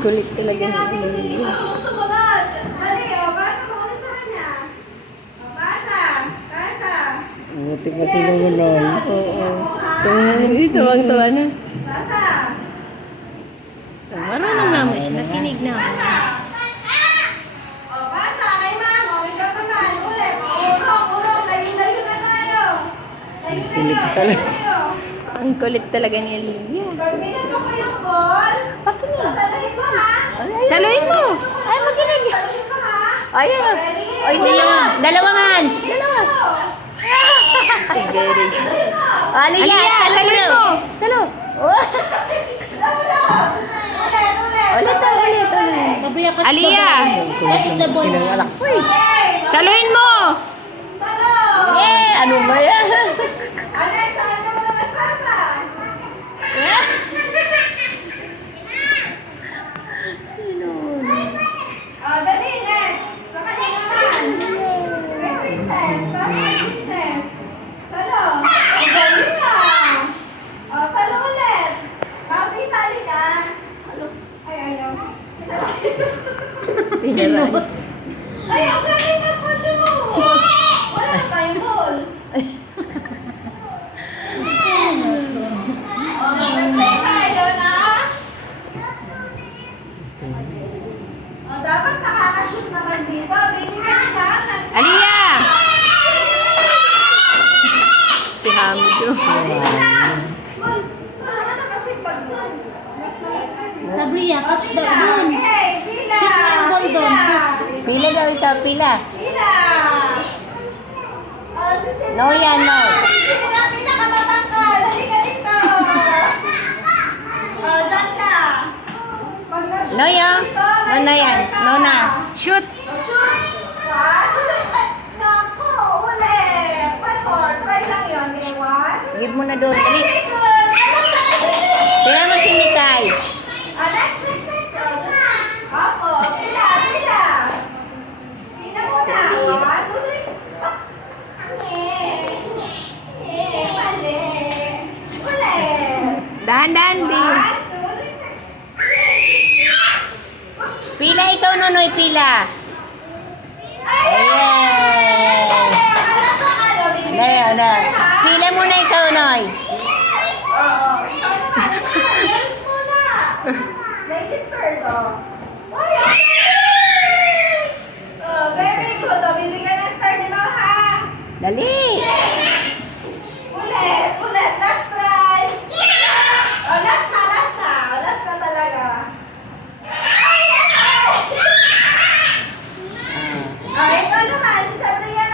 Kulit talaga Tingnan natin kung ni sino yung sumunod. Dali, o. Basa mo ulit sa kanya. O, basa. Basa. Buti pa sila mo nun. Oo. Tingnan Tuwang tuwa na. Basa. Marunong naman siya. Nakinig na ako. Basa. O, basa. Kay ma'am. O, ikaw naman. Ulit. O, urong. Layo-layo na tayo. Kulit Layo-layo. talaga. Layo. Ang kulit talaga ni Aliyah. Pag binalo ko yung ball, sasaluhin mo ha? Saluhin mo! Ay, makinig! Saluhin mo ha? Ayan! Ay, dalawang hands! Dalawa! Ay, very good. Aliyah, saluhin mo! Salo! Ulit! Aliyah! Sinang alak ko eh. Saluhin mo! Eh, ano ba yan? Alex, ano mo naman basa? Dali, next. Sa kanya naman. Kay Princess. Basa kay Princess. Salo. Ang galing ka. Salo ulit. Bakit isali ka? Ay, ayaw. Pinaraan. Ay, ang galing ka po siya. Wala na tayong ball. Mag-play tayo na. Dapat nakaka-shoot naman dito. Bibigyan ka na. Aliyah! Si Hamid yun. Sabria, kat daw Pila. dun. Okay, pila. Ball doon. Pila daw ito, pila. Pila. No yan, no. Sino pinakamatangkad? Dali ka dito. Dyan ka. Pag na-shoot No yan. dito, No na yan. No na. Shoot! Shoot. Nako, ulit. One more. Try lang yun. Okay, one. Give mo na doon. Dali. Very good. Tira mo si Mikay. Next. Opo, pila. Pila muna. One, two, three. Mali. Ulit. Dahan-dahan, Bin. One, two, three. Pila ikaw, Nonoy, pila. Ayan. Ayan, ayan. Pila muna ikaw, Noy. Oo. Ikaw naman. Ladies muna. Ladies first, oh. Ay, okay. Oh, very good. Oh, bibigyan ng star ni Ma'am, ha? Dali.